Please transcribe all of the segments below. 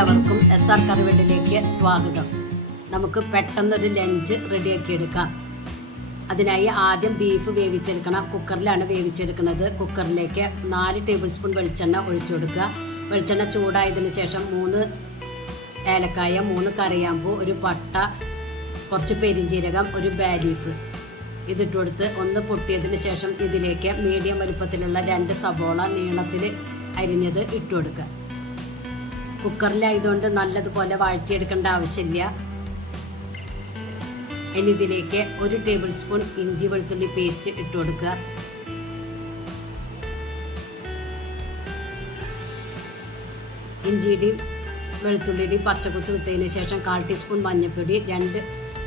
എല്ലാവർക്കും SR കറിവേണ്ടിലേക്ക് സ്വാഗതം. നമുക്ക് പെട്ടെന്നൊരു ലഞ്ച് റെഡിയാക്കി എടുക്കാം. അതിനായി ആദ്യം ബീഫ് വേവിച്ചെടുക്കണം. കുക്കറിലാണ് വേവിച്ചെടുക്കുന്നത്. കുക്കറിലേക്ക് 4 ടേബിൾ സ്പൂൺ വെളിച്ചെണ്ണ ഒഴിച്ചു കൊടുക്കുക. വെളിച്ചെണ്ണ ചൂടായതിന് ശേഷം 3 ഏലക്കായ, 3 കറിയാമ്പൂ, ഒരു പട്ട, കുറച്ച് പെരിഞ്ജീരകം, ഒരു ബേ ലീഫ് ഇതിട്ട് കൊടുത്ത് ഒന്ന് പൊട്ടിയതിന് ശേഷം ഇതിലേക്ക് മീഡിയം വലുപ്പത്തിലുള്ള 2 സവോള നീളത്തിൽ അരിഞ്ഞത് ഇട്ട് കൊടുക്കുക. കുക്കറിലായതുകൊണ്ട് നല്ലതുപോലെ വഴറ്റിയെടുക്കേണ്ട ആവശ്യമില്ല. ഇനി ഇതിലേക്ക് 1 ടേബിൾ സ്പൂൺ ഇഞ്ചി വെളുത്തുള്ളി പേസ്റ്റ് ഇട്ട് കൊടുക്കുക. ഇഞ്ചിയുടെയും വെളുത്തുള്ളിയുടെയും പച്ചക്കുത്ത് ഇട്ടതിന് ശേഷം 1/4 ടീസ്പൂൺ മഞ്ഞൾപ്പൊടി,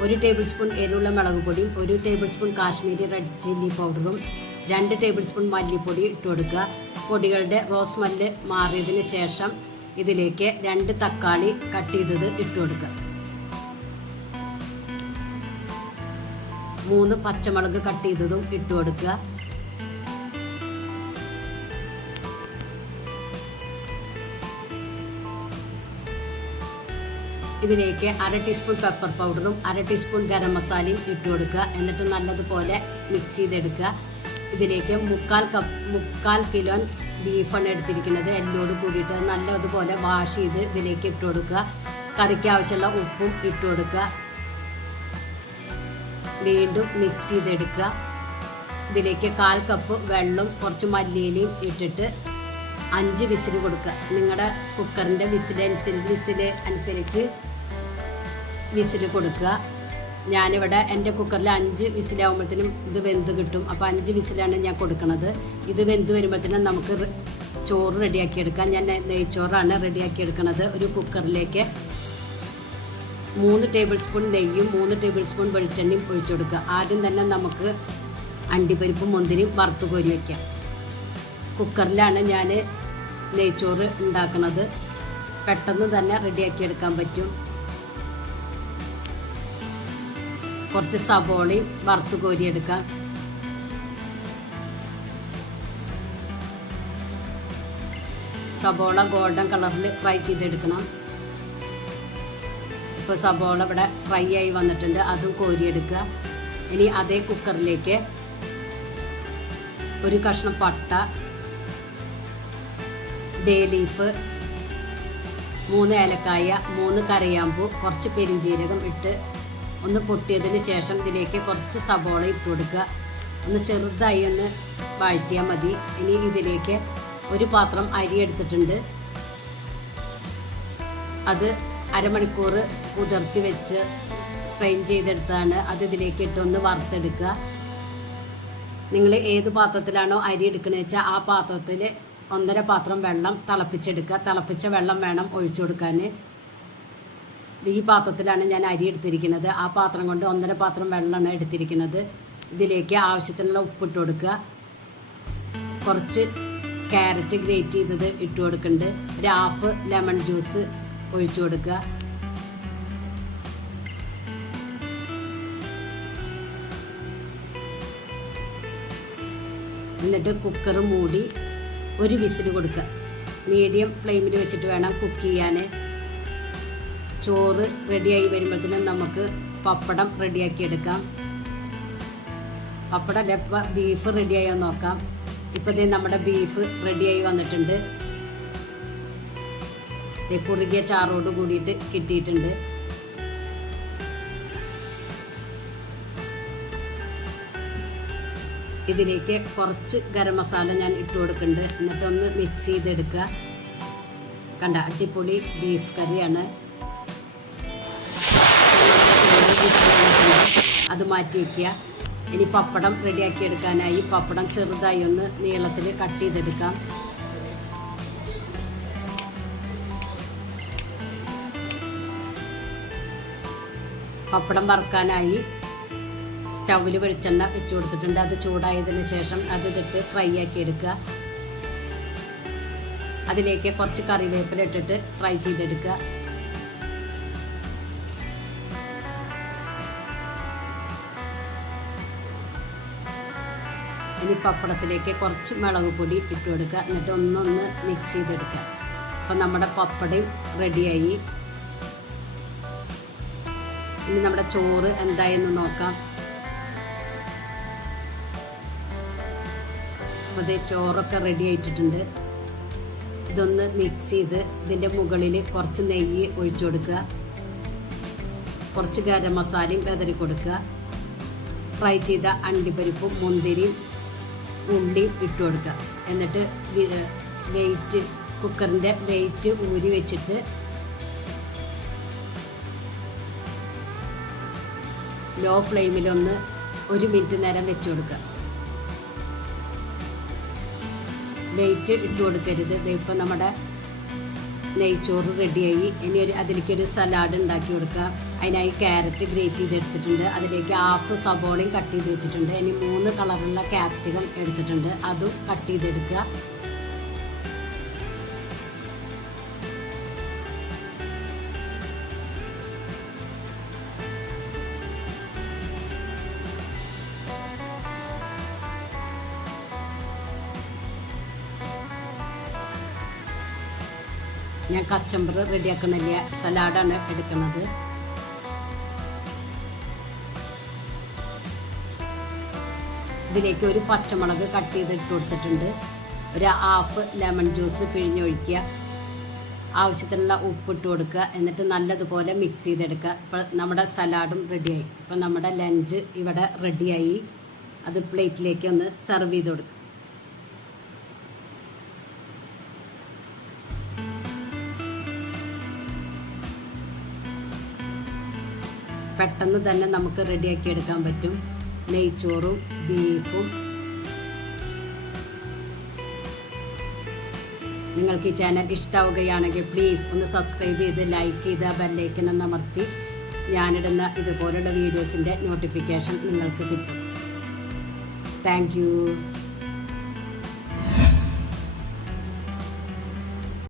1 ടേബിൾ സ്പൂൺ എരിവുള്ള മുളക് പൊടിയും, 1 table spoon Kashmiri red chilli പൗഡറും, 2 ടേബിൾ സ്പൂൺ മല്ലിപ്പൊടി ഇട്ട് കൊടുക്കുക. പൊടികളുടെ റോസ് സ്മെല്ല് മാറിയതിന് ശേഷം ഇതിലേക്ക് 2 തക്കാളി കട്ട് ചെയ്തത് ഇട്ട് കൊടുക്കുക. 3 പച്ചമുളക് കട്ട് ചെയ്തതും ഇട്ട് കൊടുക്കുക. ഇതിലേക്ക് 1/2 ടീസ്പൂൺ പെപ്പർ പൗഡറും 1/2 ടീസ്പൂൺ ഗരം മസാലയും ഇട്ട് കൊടുക്കുക. എന്നിട്ട് നല്ലതുപോലെ മിക്സ് ചെയ്തെടുക്കുക. ഇതിലേക്ക് 3/4 കിലോ ബീഫാണ് എടുത്തിരിക്കുന്നത്. എല്ലോട് കൂടിയിട്ട് നല്ലതുപോലെ വാഷ് ചെയ്ത് ഇതിലേക്ക് ഇട്ട് കൊടുക്കുക. കറിക്ക് ആവശ്യമുള്ള ഉപ്പും ഇട്ട് കൊടുക്കുക. വീണ്ടും മിക്സ് ചെയ്തെടുക്കുക. ഇതിലേക്ക് 1/4 കപ്പ് വെള്ളം, കുറച്ച് മല്ലിയിലയും ഇട്ടിട്ട് 5 വിസിൽ കൊടുക്കുക. നിങ്ങളുടെ കുക്കറിൻ്റെ വിസിൽ അനുസരിച്ച് വിസിൽ കൊടുക്കുക. ഞാനിവിടെ എൻ്റെ കുക്കറിൽ 5 വിസിലാകുമ്പോഴത്തേനും ഇത് വെന്ത് കിട്ടും. അപ്പോൾ 5 വിസിലാണ് ഞാൻ കൊടുക്കുന്നത്. ഇത് വെന്ത് വരുമ്പോഴത്തേനും നമുക്ക് ചോറ് റെഡിയാക്കി എടുക്കാം. ഞാൻ നെയ്ച്ചോറാണ് റെഡിയാക്കി എടുക്കുന്നത്. ഒരു കുക്കറിലേക്ക് 3 ടേബിൾ സ്പൂൺ നെയ്യും 3 ടേബിൾ സ്പൂൺ വെളിച്ചെണ്ണയും ഒഴിച്ചു കൊടുക്കുക. ആദ്യം തന്നെ നമുക്ക് അണ്ടിപ്പരിപ്പും മുന്തിരിയും വറുത്ത് കോരി വയ്ക്കാം. കുക്കറിലാണ് ഞാൻ നെയ്ച്ചോറ് ഉണ്ടാക്കുന്നത്. പെട്ടെന്ന് തന്നെ റെഡിയാക്കി എടുക്കാൻ പറ്റും. കുറച്ച് സവോളയും വറുത്ത് കോരിയെടുക്കാം. സവോള ഗോൾഡൻ കളറിൽ ഫ്രൈ ചെയ്തെടുക്കണം. ഇപ്പോൾ സവോള ഇവിടെ ഫ്രൈ ആയി വന്നിട്ടുണ്ട്. അതും കോരിയെടുക്കുക. ഇനി അതേ കുക്കറിലേക്ക് 1 കഷ്ണം പട്ട, ബേ ലീഫ്, 3 ഏലക്കായ, 3 കറിയാമ്പൂ, കുറച്ച് പെരിഞ്ജീരകം ഇട്ട് ഒന്ന് പൊട്ടിയതിന് ശേഷം ഇതിലേക്ക് കുറച്ച് സവോള ഇട്ട് കൊടുക്കുക. ഒന്ന് ചെറുതായി ഒന്ന് വഴറ്റിയാൽ മതി. ഇനി ഇതിലേക്ക് 1 പാത്രം അരി എടുത്തിട്ടുണ്ട്. അത് അരമണിക്കൂർ കുതിർത്തി വെച്ച് സ്ട്രെയിൻ ചെയ്തെടുത്താണ്. അത് ഇതിലേക്ക് ഇട്ടൊന്ന് വറുത്തെടുക്കുക. നിങ്ങൾ ഏത് പാത്രത്തിലാണോ അരി എടുക്കണമെന്ന് വെച്ചാൽ ആ പാത്രത്തിൽ 1.5 പാത്രം വെള്ളം തിളപ്പിച്ചെടുക്കുക. തിളപ്പിച്ച വെള്ളം വേണം ഒഴിച്ചു കൊടുക്കാൻ. ഈ പാത്രത്തിലാണ് ഞാൻ അരി എടുത്തിരിക്കുന്നത്. ആ പാത്രം കൊണ്ട് 1.5 പാത്രം വെള്ളമാണ് എടുത്തിരിക്കുന്നത്. ഇതിലേക്ക് ആവശ്യത്തിനുള്ള ഉപ്പിട്ട് കൊടുക്കുക. കുറച്ച് ക്യാരറ്റ് ഗ്രേറ്റ് ചെയ്തത് ഇട്ട് കൊടുക്കുന്നുണ്ട്. 1/2 ലെമൺ ജ്യൂസ് ഒഴിച്ചു കൊടുക്കുക. എന്നിട്ട് കുക്കർ മൂടി 1 വിസിൽ കൊടുക്കുക. മീഡിയം ഫ്ലെയിമിൽ വെച്ചിട്ട് വേണം കുക്ക് ചെയ്യാൻ. ചോറ് റെഡിയായി വരുമ്പോഴത്തേനും നമുക്ക് പപ്പടം റെഡിയാക്കി എടുക്കാം. പപ്പടം ബീഫ് റെഡിയായോ നോക്കാം. ഇപ്പോൾ ഇതേ നമ്മുടെ ബീഫ് റെഡിയായി വന്നിട്ടുണ്ട്. കുറുകിയ ചാറോട് കൂടിയിട്ട് കിട്ടിയിട്ടുണ്ട്. ഇതിലേക്ക് കുറച്ച് ഗരം മസാല ഞാൻ ഇട്ട് കൊടുക്കുന്നുണ്ട്. എന്നിട്ടൊന്ന് മിക്സ് ചെയ്തെടുക്കുക. കണ്ട അടിപൊളി ബീഫ് കറിയാണ്. അത് മാറ്റി വയ്ക്കുക. ഇനി പപ്പടം റെഡിയാക്കി എടുക്കാനായി പപ്പടം ചെറുതായി ഒന്ന് നീളത്തിൽ കട്ട് ചെയ്തെടുക്കാം. പപ്പടം വറുക്കാനായി സ്റ്റൗവിൽ വെളിച്ചെണ്ണ വെച്ച് കൊടുത്തിട്ടുണ്ട്. അത് ചൂടായതിന് ശേഷം അത് ഇതിട്ട് ഫ്രൈ ആക്കി എടുക്കുക. അതിലേക്ക് കുറച്ച് കറിവേപ്പില ഇട്ടിട്ട് ഫ്രൈ ചെയ്തെടുക്കുക. ഇനി പപ്പടത്തിലേക്ക് കുറച്ച് മുളക് പൊടി ഇട്ട് കൊടുക്കുക. എന്നിട്ട് ഒന്നൊന്ന് മിക്സ് ചെയ്തെടുക്കുക. അപ്പം നമ്മുടെ പപ്പടയും റെഡിയായി. ഇനി നമ്മുടെ ചോറ് എന്തായെന്ന് നോക്കാം. അപ്പോൾ അതേ ചോറൊക്കെ റെഡി ആയിട്ടിട്ടുണ്ട്. ഇതൊന്ന് മിക്സ് ചെയ്ത് ഇതിൻ്റെ മുകളിൽ കുറച്ച് നെയ്യ് ഒഴിച്ചു കൊടുക്കുക, കുറച്ച് ഗരം മസാലയും വിതറി കൊടുക്കുക, ഫ്രൈ ചെയ്ത അണ്ടിപ്പരിപ്പും മുന്തിരിയും ഉള്ളിയും ഇട്ട് കൊടുക്കുക. എന്നിട്ട് കുക്കറിൻ്റെ വെയിറ്റ് ഊരി വെച്ചിട്ട് ലോ ഫ്ലെയിമിലൊന്ന് 1 മിനിറ്റ് നേരം വെച്ച് കൊടുക്കുക. വെയിറ്റ് ഇട്ട് കൊടുക്കരുത്. ഇപ്പം നമ്മുടെ നെയ്ച്ചോറ് റെഡിയായി. ഇനി അതിലേക്കൊരു സലാഡ് ഉണ്ടാക്കി കൊടുക്കുക. അതിനായി ക്യാരറ്റ് ഗ്രേറ്റ് ചെയ്തെടുത്തിട്ടുണ്ട്. അതിലേക്ക് 1/2 സബോളയും കട്ട് ചെയ്ത് വെച്ചിട്ടുണ്ട്. ഇനി 3 കളറുള്ള ക്യാപ്സിക്കം എടുത്തിട്ടുണ്ട്, അതും കട്ട് ചെയ്തെടുക്കുക. ഞാൻ കച്ചമ്പർ റെഡിയാക്കണില്ല, സലാഡാണ് എടുക്കുന്നത്. ഇതിലേക്ക് ഒരു പച്ചമുളക് കട്ട് ചെയ്തിട്ട് കൊടുത്തിട്ടുണ്ട്. ഒരു 1/2 ലെമൺ ജ്യൂസ് പിഴിഞ്ഞൊഴിക്കുക. ആവശ്യത്തിനുള്ള ഉപ്പിട്ട് കൊടുക്കുക. എന്നിട്ട് നല്ലതുപോലെ മിക്സ് ചെയ്തെടുക്കുക. ഇപ്പോൾ നമ്മുടെ സലാഡും റെഡിയായി. ഇപ്പോൾ നമ്മുടെ ലഞ്ച് ഇവിടെ റെഡിയായി. അത് പ്ലേറ്റിലേക്ക് ഒന്ന് സെർവ് ചെയ്ത് കൊടുക്കുക. പെട്ടെന്ന് തന്നെ നമുക്ക് റെഡിയാക്കി എടുക്കാൻ പറ്റും. നെയ്ച്ചോറും ബീഫും. നിങ്ങൾക്ക് ഈ ചാനൽ ഇഷ്ടമാവുകയാണെങ്കിൽ പ്ലീസ് ഒന്ന് സബ്സ്ക്രൈബ് ചെയ്ത് ലൈക്ക് ചെയ്ത് ബെല്ലൈക്കൻ ഒന്ന് അമർത്തി ഞാനിടുന്ന ഇതുപോലുള്ള വീഡിയോസിൻ്റെ നോട്ടിഫിക്കേഷൻ നിങ്ങൾക്ക് കിട്ടും. Thank you.